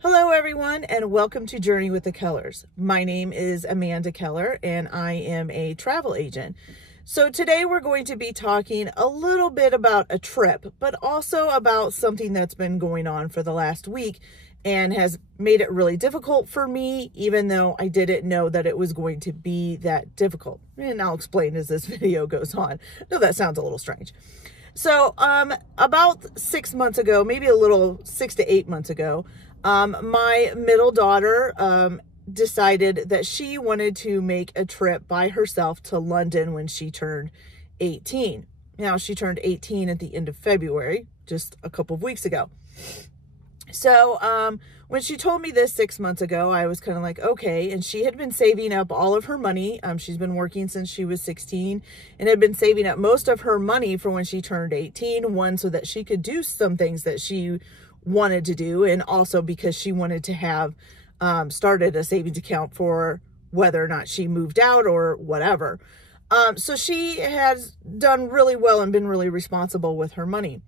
Hello everyone, and welcome to Journey with the Kellers. My name is Amanda Keller and I am a travel agent. So today we're going to be talking a little bit about a trip, but also about something that's been going on for the last week and has made it really difficult for me, even though I didn't know that it was going to be that difficult. And I'll explain as this video goes on. No, that sounds a little strange. So about 6 months ago, maybe a little 6 to 8 months ago, my middle daughter decided that she wanted to make a trip by herself to London when she turned 18. Now, she turned 18 at the end of February, just a couple of weeks ago. So when she told me this 6 months ago, I was kind of like, okay. And she had been saving up all of her money. She's been working since she was 16 and had been saving up most of her money for when she turned 18. One, so that she could do some things that she wanted to do, and also because she wanted to have started a savings account for whether or not she moved out or whatever. So she has done really well and been really responsible with her money.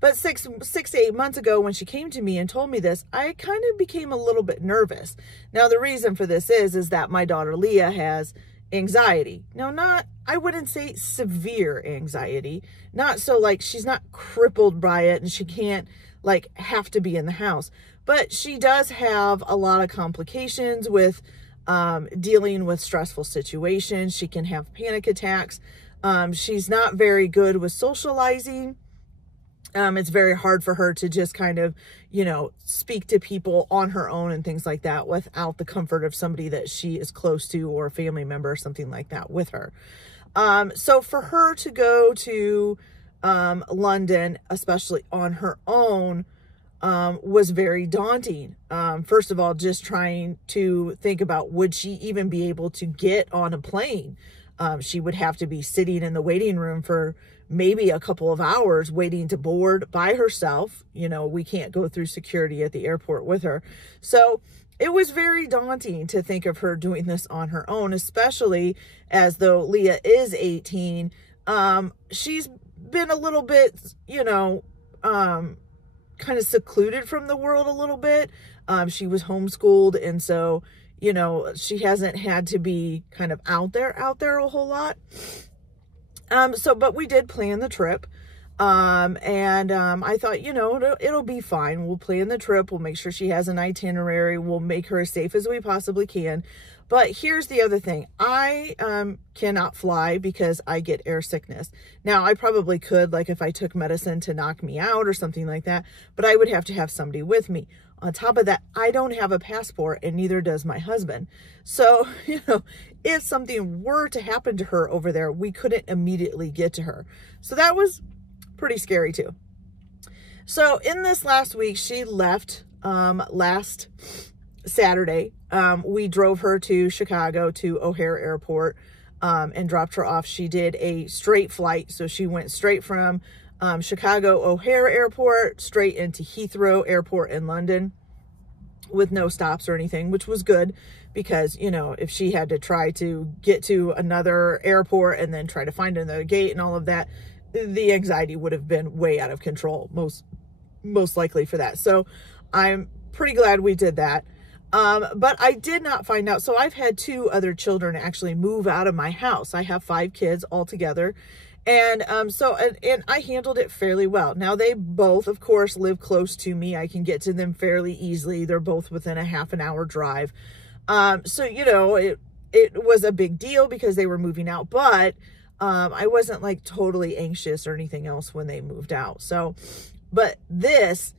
But six to 8 months ago, when she came to me and told me this, I kind of became a little bit nervous. Now, the reason for this is that my daughter Leah has anxiety. Now, I wouldn't say severe anxiety, not so like she's not crippled by it and she can't like have to be in the house, but she does have a lot of complications with dealing with stressful situations. She can have panic attacks. She's not very good with socializing. It's very hard for her to just kind of, speak to people on her own and things like that without the comfort of somebody that she is close to or a family member or something like that with her. So for her to go to London, especially on her own, was very daunting. First of all, just trying to think about, would she even be able to get on a plane? She would have to be sitting in the waiting room for maybe a couple of hours waiting to board by herself. We can't go through security at the airport with her. So it was very daunting to think of her doing this on her own, especially as though Leah is 18. She's been a little bit, kind of secluded from the world a little bit. She was homeschooled. And so, she hasn't had to be kind of out there a whole lot. But we did plan the trip. I thought, it'll be fine. We'll plan the trip. We'll make sure she has an itinerary. We'll make her as safe as we possibly can. But here's the other thing. I cannot fly because I get air sickness. Now, I probably could, like if I took medicine to knock me out or something like that, but I would have to have somebody with me. On top of that, I don't have a passport and neither does my husband. So, if something were to happen to her over there, we couldn't immediately get to her. So that was pretty scary too. So in this last week, she left last Saturday. We drove her to Chicago to O'Hare Airport and dropped her off. She did a straight flight. So she went straight from Chicago O'Hare Airport straight into Heathrow Airport in London with no stops or anything, which was good because, if she had to try to get to another airport and then try to find another gate and all of that, the anxiety would have been way out of control, most likely for that. So I'm pretty glad we did that. But I did not find out. So I've had 2 other children actually move out of my house. I have 5 kids altogether. And I handled it fairly well. Now they both, of course, live close to me. I can get to them fairly easily. They're both within a half an hour drive. It was a big deal because they were moving out, but I wasn't like totally anxious or anything else when they moved out. So, but this,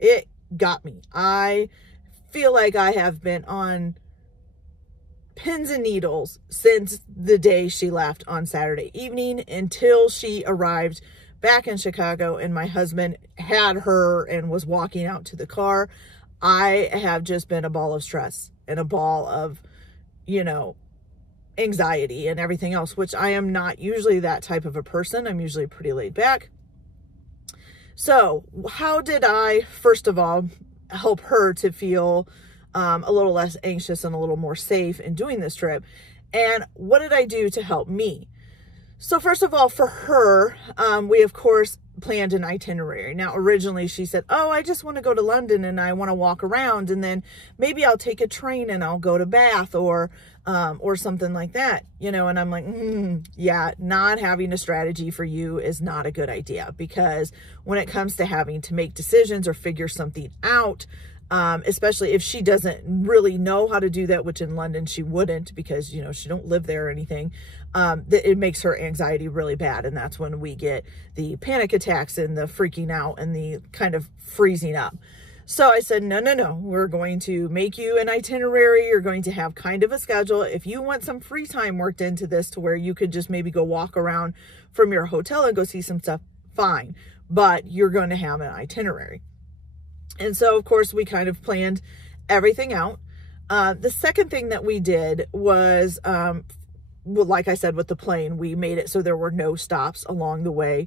it got me. I feel like I have been on pins and needles since the day she left on Saturday evening until she arrived back in Chicago and my husband had her and was walking out to the car. I have just been a ball of stress and a ball of, anxiety and everything else, which I am not usually that type of a person. I'm usually pretty laid back. So how did I, first of all, help her to feel a little less anxious and a little more safe in doing this trip? And what did I do to help me? So first of all, for her, we of course planned an itinerary. Now, originally she said, oh, I just want to go to London and I want to walk around, and then maybe I'll take a train and I'll go to Bath or something like that, you know. And I'm like, yeah, not having a strategy for you is not a good idea, because when it comes to having to make decisions or figure something out, especially if she doesn't really know how to do that, which in London she wouldn't, because, you know, she don't live there or anything, it makes her anxiety really bad. And that's when we get the panic attacks and the freaking out and the kind of freezing up. So I said, no, we're going to make you an itinerary. You're going to have kind of a schedule. If you want some free time worked into this to where you could just maybe go walk around from your hotel and go see some stuff, fine. But you're going to have an itinerary. And so, of course, we kind of planned everything out. The second thing that we did was, well, like I said, with the plane, we made it so there were no stops along the way.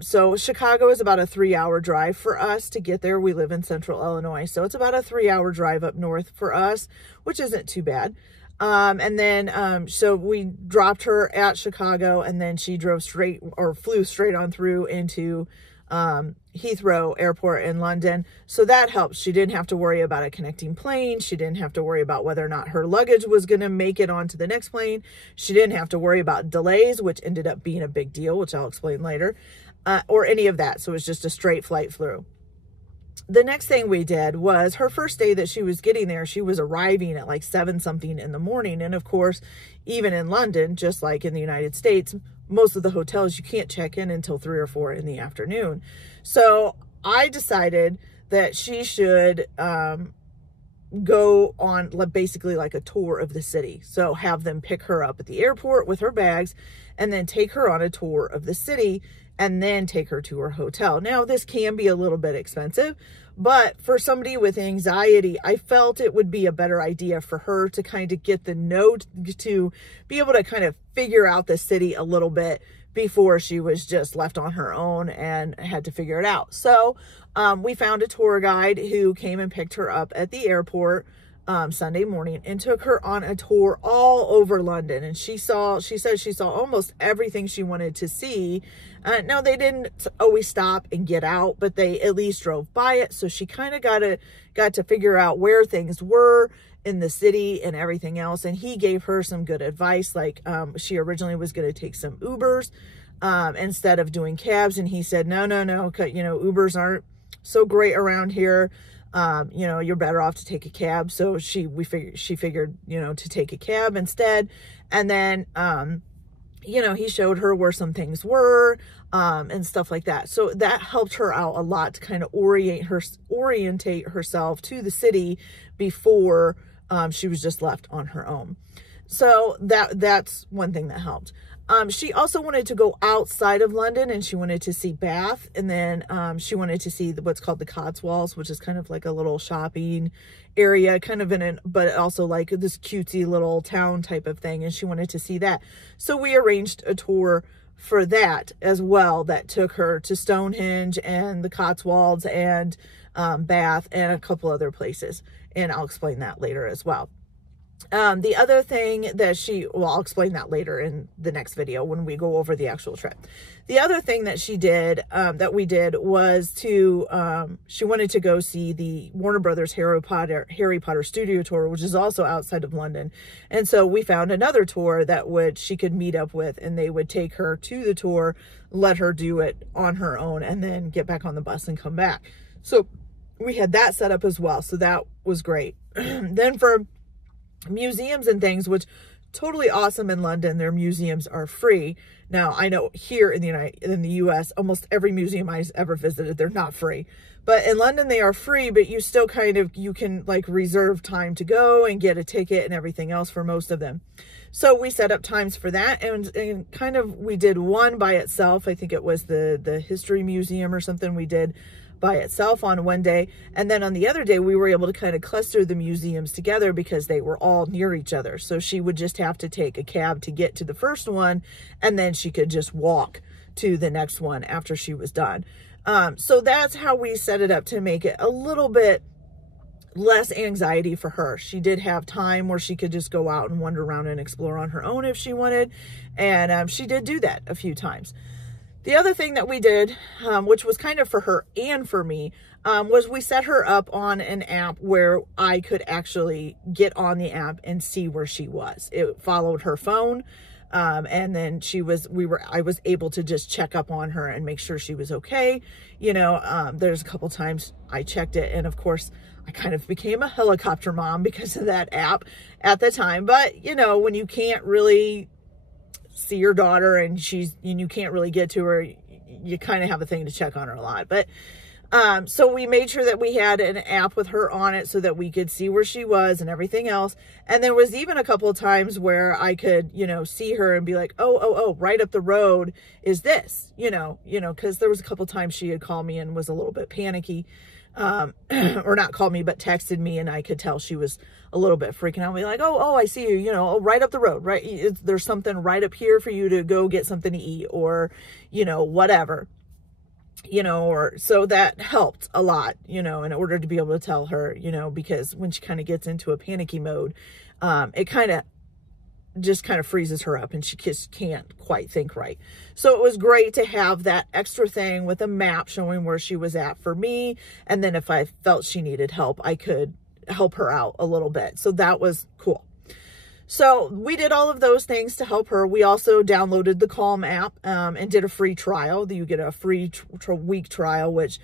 So Chicago is about a 3-hour drive for us to get there. We live in central Illinois, so it's about a 3-hour drive up north for us, which isn't too bad. And then, so we dropped her at Chicago, and then she drove straight, or flew straight on through into, Heathrow Airport in London. So that helped. She didn't have to worry about a connecting plane. She didn't have to worry about whether or not her luggage was going to make it onto the next plane. She didn't have to worry about delays, which ended up being a big deal, which I'll explain later, or any of that. So it was just a straight flight through. The next thing we did was, her first day that she was getting there, she was arriving at like 7 something in the morning. And of course, even in London, just like in the United States, most of the hotels, you can't check in until 3 or 4 in the afternoon. So I decided that she should go on basically like a tour of the city. So have them pick her up at the airport with her bags, and then take her on a tour of the city, and then take her to her hotel. Now, this can be a little bit expensive, but for somebody with anxiety, I felt it would be a better idea for her to kind of get the note, to be able to kind of figure out the city a little bit before she was just left on her own and had to figure it out. So we found a tour guide who came and picked her up at the airport Sunday morning and took her on a tour all over London. And she said she saw almost everything she wanted to see. Now, they didn't always stop and get out, but they at least drove by it. So she kind of got to figure out where things were in the city and everything else. And he gave her some good advice. Like, she originally was going to take some Ubers instead of doing cabs. And he said, no, you know, Ubers aren't so great around here. You know, you're better off to take a cab. So she figured, you know, to take a cab instead. And then, you know, he showed her where some things were, and stuff like that. So that helped her out a lot to kind of orientate herself to the city before, she was just left on her own. So that's one thing that helped. She also wanted to go outside of London, and she wanted to see Bath, and then she wanted to see what's called the Cotswolds, which is kind of like a little shopping area, kind of but also like this cutesy little town type of thing, and she wanted to see that. So we arranged a tour for that as well, that took her to Stonehenge and the Cotswolds and Bath and a couple other places, and I'll explain that later as well. The other thing that I'll explain that later in the next video when we go over the actual trip. The other thing that she did, that we did, was she wanted to go see the Warner Brothers Harry Potter studio tour, which is also outside of London. And so we found another tour that she could meet up with, and they would take her to the tour, let her do it on her own, and then get back on the bus and come back. So we had that set up as well. So that was great. Then for museums and things, which totally awesome in London, their museums are free. Now, I know here in the US, almost every museum I've ever visited, they're not free. But in London, they are free, but you still you can like reserve time to go and get a ticket and everything else for most of them. So we set up times for that, and kind of, we did one by itself. I think it was the History Museum or something we did by itself on one day, and then on the other day we were able to kind of cluster the museums together because they were all near each other. So she would just have to take a cab to get to the first one, and then she could just walk to the next one after she was done. So that's how we set it up to make it a little bit less anxiety for her. She did have time where she could just go out and wander around and explore on her own if she wanted, and she did do that a few times. The other thing that we did, which was kind of for her and for me, was we set her up on an app where I could actually get on the app and see where she was. It followed her phone. And then I was able to just check up on her and make sure she was okay. You know, there's a couple times I checked it, and of course I kind of became a helicopter mom because of that app at the time. But you know, when you can't really see your daughter and you can't really get to her, you kind of have a thing to check on her a lot. But so we made sure that we had an app with her on it so that we could see where she was and everything else. And there was even a couple of times where I could, you know, see her and be like, oh, right up the road is this, you know, because there was a couple of times she had called me and was a little bit panicky, or not called me, but texted me, and I could tell she was a little bit freaking out. Be like, oh, I see you, you know, oh, right up the road, right? There's something right up here for you to go get something to eat, or, you know, whatever. You know, or so that helped a lot, you know, in order to be able to tell her, you know, because when she kind of gets into a panicky mode, it kind of freezes her up and she just can't quite think right. So it was great to have that extra thing with a map showing where she was at for me. And then if I felt she needed help, I could help her out a little bit. So that was cool. So we did all of those things to help her. We also downloaded the Calm app and did a free trial. You get a free week trial, which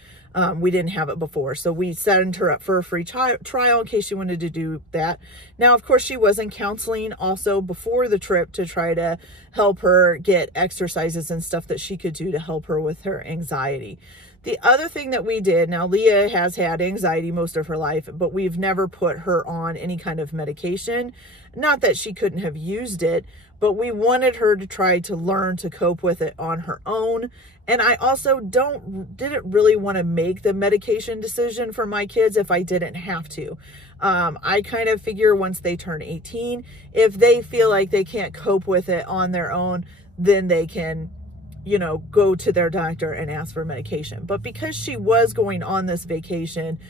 we didn't have it before. So we set her up for a free trial in case she wanted to do that. Now, of course, she was in counseling also before the trip to try to help her get exercises and stuff that she could do to help her with her anxiety. The other thing that we did, now Leah has had anxiety most of her life, but we've never put her on any kind of medication. Not that she couldn't have used it, but we wanted her to try to learn to cope with it on her own. And I also didn't really want to make the medication decision for my kids if I didn't have to. I kind of figure once they turn 18, if they feel like they can't cope with it on their own, then they can, you know, go to their doctor and ask for medication. But because she was going on this vacation,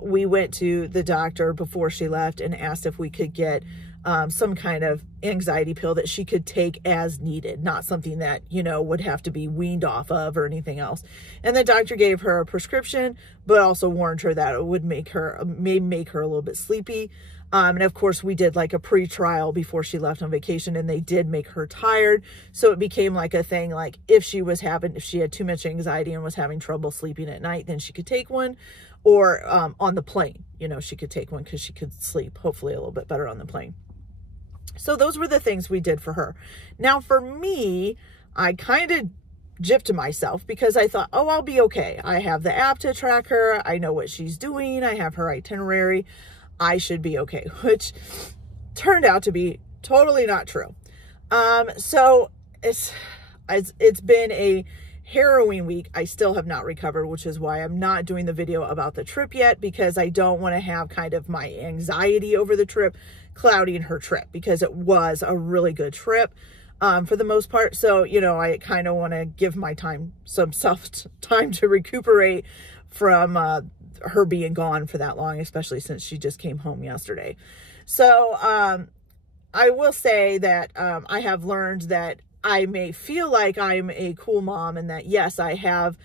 we went to the doctor before she left and asked if we could get some kind of anxiety pill that she could take as needed, not something that, you know, would have to be weaned off of or anything else. And the doctor gave her a prescription, but also warned her that it would may make her a little bit sleepy. And of course we did like a pre-trial before she left on vacation, and they did make her tired. So it became like a thing, like if she had too much anxiety and was having trouble sleeping at night, then she could take one, or on the plane, you know, she could take one because she could sleep hopefully a little bit better on the plane. So those were the things we did for her. Now for me, I kind of gypped myself because I thought, oh, I'll be okay. I have the app to track her. I know what she's doing. I have her itinerary. I should be okay, which turned out to be totally not true. So it's been a harrowing week. I still have not recovered, which is why I'm not doing the video about the trip yet, because I don't want to have kind of my anxiety over the trip clouding her trip, because it was a really good trip for the most part. So, you know, I kind of want to give my time some time to recuperate from her being gone for that long, especially since she just came home yesterday. So I will say that I have learned that I may feel like I'm a cool mom, and that yes, I have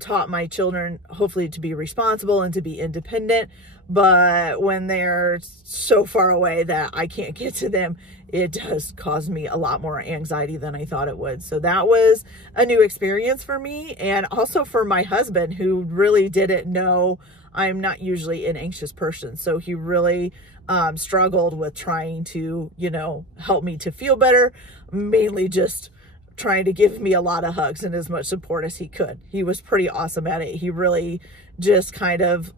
taught my children hopefully to be responsible and to be independent, but when they're so far away that I can't get to them, it does cause me a lot more anxiety than I thought it would. So that was a new experience for me, and also for my husband, who really didn't know I'm not usually an anxious person. So he really struggled with trying to, you know, help me to feel better, mainly just trying to give me a lot of hugs and as much support as he could. He was pretty awesome at it. He really just kind of,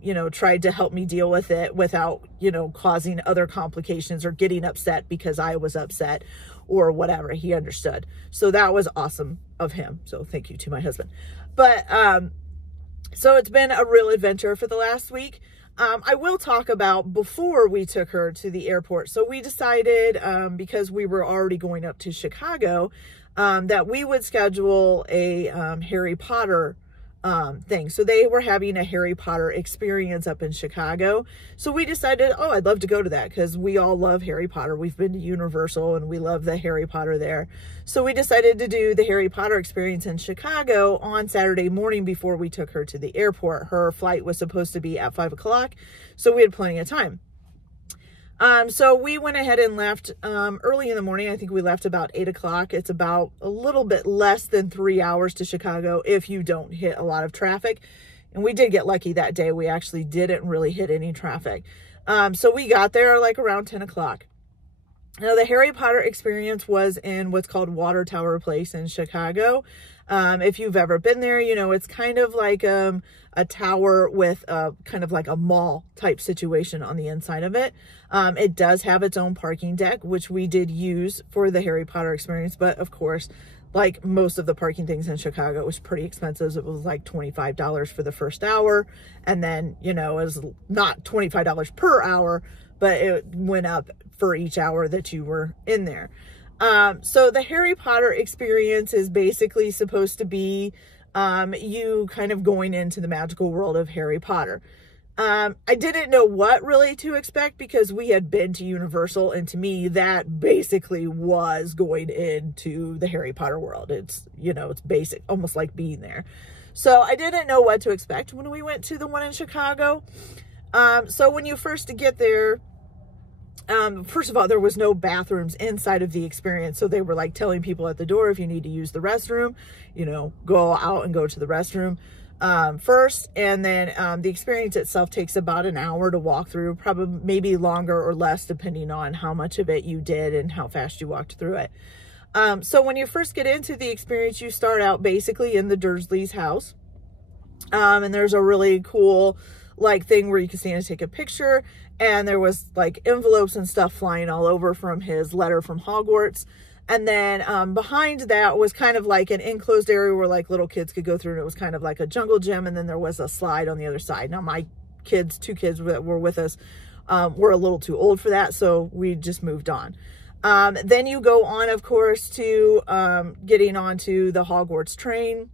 you know, tried to help me deal with it without, you know, causing other complications or getting upset because I was upset or whatever. He understood. So that was awesome of him. So thank you to my husband. But, so it's been a real adventure for the last week. I will talk about before we took her to the airport. So we decided, because we were already going up to Chicago, that we would schedule a Harry Potter thing. So they were having a Harry Potter experience up in Chicago. So we decided, oh, I'd love to go to that because we all love Harry Potter. We've been to Universal and we love the Harry Potter there. So we decided to do the Harry Potter experience in Chicago on Saturday morning before we took her to the airport. Her flight was supposed to be at 5 o'clock. So we had plenty of time. So we went ahead and left early in the morning. I think we left about 8 o'clock. It's about a little bit less than 3 hours to Chicago if you don't hit a lot of traffic. And we did get lucky that day. We actually didn't really hit any traffic. So we got there like around 10 o'clock. Now, the Harry Potter experience was in what's called Water Tower Place in Chicago. If you've ever been there, you know, it's kind of like a tower with kind of like a mall type situation on the inside of it. It does have its own parking deck, which we did use for the Harry Potter experience. But of course, like most of the parking things in Chicago, it was pretty expensive. It was like $25 for the first hour. And then, you know, it was not $25 per hour, but it went up for each hour that you were in there. So the Harry Potter experience is basically supposed to be you kind of going into the magical world of Harry Potter. I didn't know what really to expect because we had been to Universal, and to me that basically was going into the Harry Potter world. It's, you know, it's basic, almost like being there. So I didn't know what to expect when we went to the one in Chicago. So when you first get there, first of all, there was no bathrooms inside of the experience. So they were like telling people at the door, if you need to use the restroom, you know, go out and go to the restroom first. And then the experience itself takes about an hour to walk through, probably maybe longer or less, depending on how much of it you did and how fast you walked through it. So when you first get into the experience, you start out basically in the Dursleys' house. And there's a really cool like thing where you can stand and take a picture, and there was like envelopes and stuff flying all over from his letter from Hogwarts. And then behind that was kind of like an enclosed area where like little kids could go through, and it was kind of like a jungle gym, and then there was a slide on the other side. Now my kids, 2 kids that were with us, were a little too old for that, so we just moved on. Then you go on, of course, to getting onto the Hogwarts train,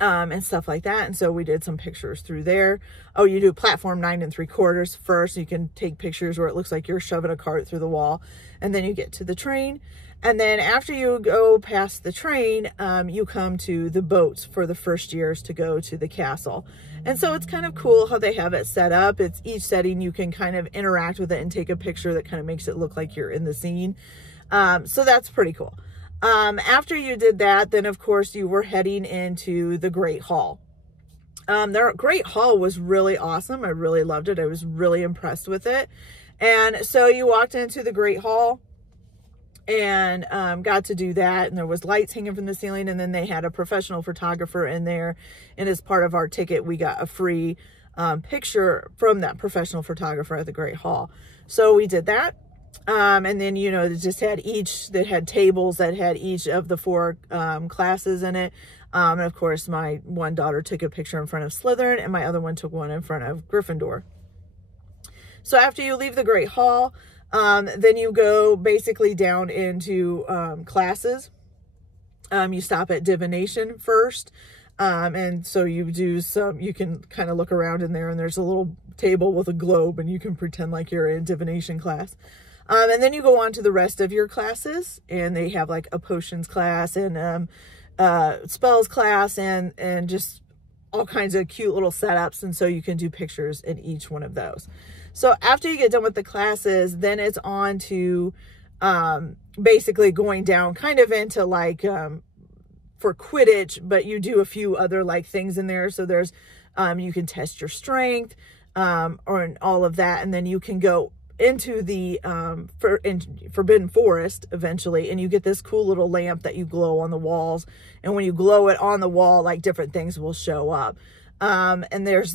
and stuff like that. And so we did some pictures through there. Oh, you do platform 9 3/4 first. You can take pictures where it looks like you're shoving a cart through the wall, and then you get to the train. And then after you go past the train, you come to the boats for the first years to go to the castle. And so it's kind of cool how they have it set up. It's each setting you can kind of interact with it and take a picture that kind of makes it look like you're in the scene. So that's pretty cool. After you did that, then of course you were heading into the Great Hall. Their Great Hall was really awesome. I really loved it. I was really impressed with it. And so you walked into the Great Hall and got to do that. And there was lights hanging from the ceiling. And then they had a professional photographer in there. And as part of our ticket, we got a free picture from that professional photographer at the Great Hall. So we did that. And then, you know, it just had that had tables that had each of the 4 classes in it. And of course, my one daughter took a picture in front of Slytherin, and my other one took one in front of Gryffindor. So after you leave the Great Hall, then you go basically down into classes. You stop at divination first. And so you do you can kind of look around in there, and there's a little table with a globe, and you can pretend like you're in divination class. And then you go on to the rest of your classes, and they have like a potions class and spells class and just all kinds of cute little setups. And so you can do pictures in each one of those. So after you get done with the classes, then it's on to basically going down kind of into like for Quidditch, but you do a few other like things in there. So there's you can test your strength or all of that, and then you can go into the Forbidden Forest eventually, and you get this cool little lamp that you glow on the walls, and when you glow it on the wall, like different things will show up. And there's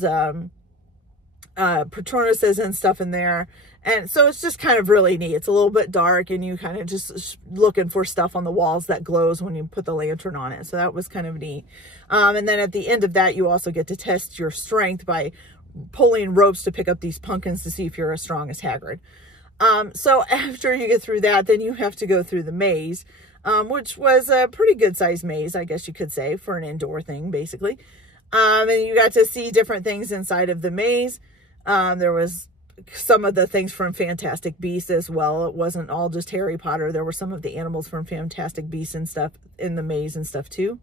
Patronuses and stuff in there, and so it's just kind of really neat. It's a little bit dark, and you kind of just looking for stuff on the walls that glows when you put the lantern on it. So that was kind of neat. And then at the end of that, you also get to test your strength by pulling ropes to pick up these pumpkins to see if you're as strong as Hagrid. So after you get through that, then you have to go through the maze, which was a pretty good sized maze, I guess you could say, for an indoor thing, basically. And you got to see different things inside of the maze. There was some of the things from Fantastic Beasts as well. It wasn't all just Harry Potter. There were some of the animals from Fantastic Beasts and stuff in the maze and stuff too.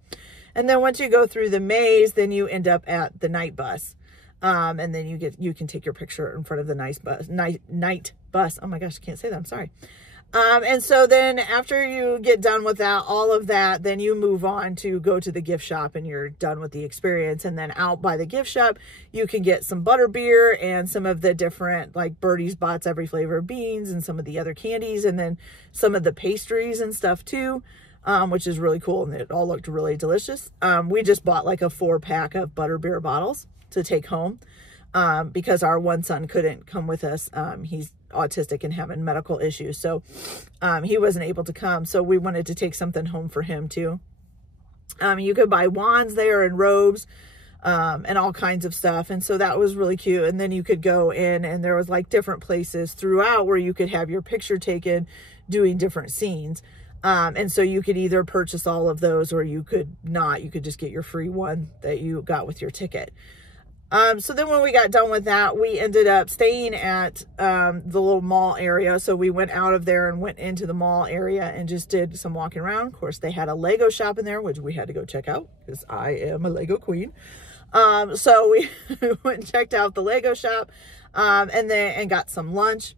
And then once you go through the maze, then you end up at the night bus. And then you can take your picture in front of the night bus. Oh my gosh, I can't say that. I'm sorry. And so then after you get done with that, all of that, then you move on to go to the gift shop and you're done with the experience. And then out by the gift shop, you can get some butterbeer and some of the different, like Birdie's Bots, every flavor of beans, and some of the other candies, and then some of the pastries and stuff too, which is really cool. And it all looked really delicious. We just bought like a 4-pack of butterbeer bottles to take home, because our one son couldn't come with us. He's autistic and having medical issues, so he wasn't able to come, so we wanted to take something home for him too. You could buy wands there and robes, and all kinds of stuff, and so that was really cute. And then you could go in and there was like different places throughout where you could have your picture taken doing different scenes, and so you could either purchase all of those or you could not. You could just get your free one that you got with your ticket. So then when we got done with that, we ended up staying at the little mall area. So we went out of there and went into the mall area and just did some walking around. Of course, they had a Lego shop in there, which we had to go check out because I am a Lego queen. So we went and checked out the Lego shop, and got some lunch.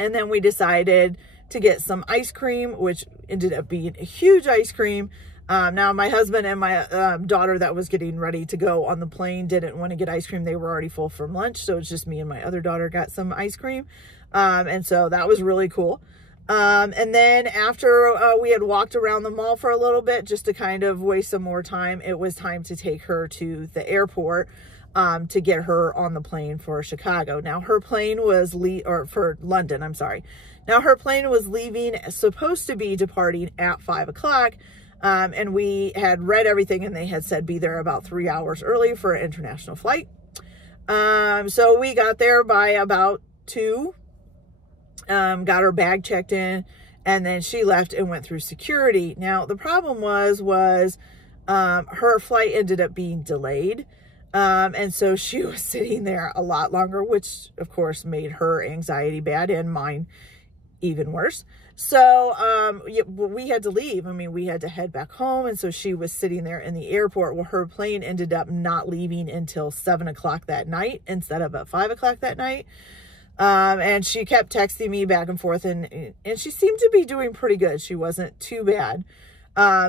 And then we decided to get some ice cream, which ended up being a huge ice cream. Now my husband and my daughter that was getting ready to go on the plane didn't want to get ice cream. They were already full from lunch. So it's just me and my other daughter got some ice cream. And so that was really cool. And then after we had walked around the mall for a little bit, just to kind of waste some more time, it was time to take her to the airport, to get her on the plane for Chicago. Now her plane was for London, I'm sorry. Now her plane was leaving, supposed to be departing at 5 o'clock. And we had read everything and they had said be there about 3 hours early for an international flight. So we got there by about 2, got her bag checked in, and then she left and went through security. Now the problem was her flight ended up being delayed. And so she was sitting there a lot longer, which of course made her anxiety bad and mine even worse. So we had to leave. I mean, we had to head back home. And so she was sitting there in the airport. Well, her plane ended up not leaving until 7 o'clock that night instead of at 5 o'clock that night. And she kept texting me back and forth, and she seemed to be doing pretty good. She wasn't too bad.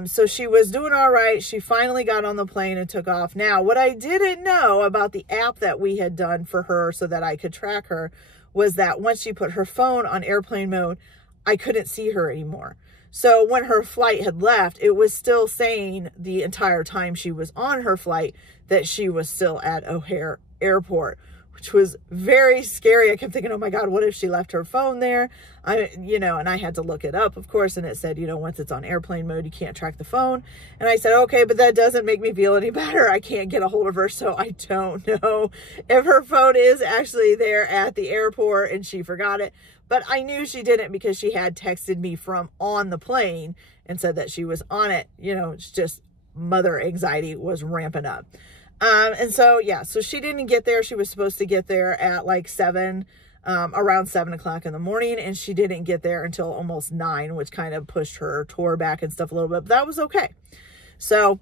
So she was doing all right. She finally got on the plane and took off. Now, what I didn't know about the app that we had done for her so that I could track her was that once she put her phone on airplane mode, I couldn't see her anymore. So when her flight had left, it was still saying the entire time she was on her flight that she was still at O'Hare Airport, which was very scary. I kept thinking, oh my God, what if she left her phone there? And I had to look it up, of course. And it said, once it's on airplane mode, you can't track the phone. And I said, okay, but that doesn't make me feel any better. I can't get a hold of her. So I don't know if her phone is actually there at the airport and she forgot it. But I knew she didn't because she had texted me from on the plane and said that she was on it. It's just mother anxiety was ramping up. And so, yeah, so she didn't get there. She was supposed to get there at like around 7 o'clock in the morning, and she didn't get there until almost 9, which kind of pushed her tour back and stuff a little bit, but that was okay. So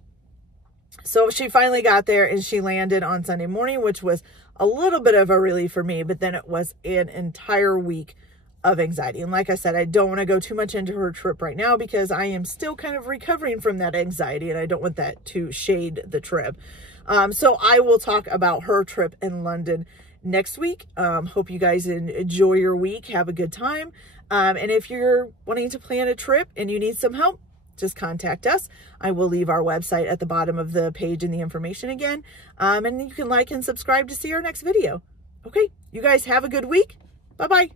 she finally got there and she landed on Sunday morning, which was a little bit of a relief for me, but then it was an entire week of anxiety. And like I said, I don't want to go too much into her trip right now because I am still kind of recovering from that anxiety and I don't want that to shade the trip. So I will talk about her trip in London next week. Hope you guys enjoy your week. Have a good time. And if you're wanting to plan a trip and you need some help, just contact us. I will leave our website at the bottom of the page in the information again. And you can like and subscribe to see our next video. Okay, you guys have a good week. Bye-bye.